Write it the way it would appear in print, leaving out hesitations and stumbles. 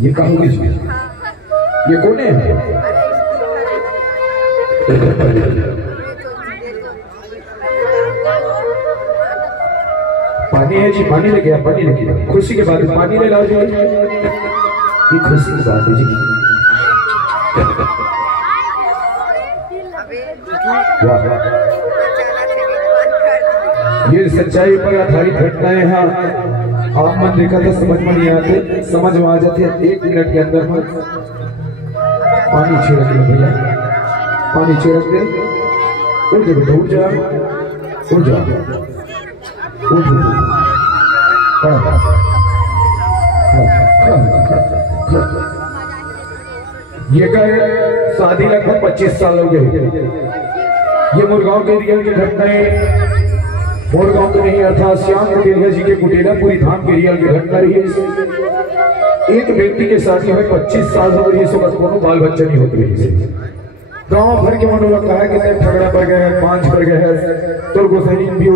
ये कहोगे ये कौन है? पानी है जी, पानी लेके आ, पानी लेके आ। खुशी के बाद पानी ले लाओ जी, ये खुशी की बात है जी। ये सच्चाई पर आधारित घटनाएं हैं। आप मन देखा तो समझ में नहीं आते, समझ में आ जाते हैं 1 मिनट के अंदर में। पानी छिड़क दे भैया, पानी छिड़क दे। उठ जा बेटा, उठ जा, उठ जा, उठ ये कहे शादी लगभग 25 साल हो गए। ये मुरगांव के रियल की घटनाएं, मुरगांव के नहीं अर्थात श्याम कुटेरिया जी के कुटेलापुरी धाम के रियल की घटना रही है। एक व्यक्ति के शादी में 25 साल हो गई, सो बस कोनो बाल बच्चा नहीं होते रही। गांव भर के मनोरंजन कहा कि ठगड़ा पर गए, 5 पर गए, तो गोसैनी भी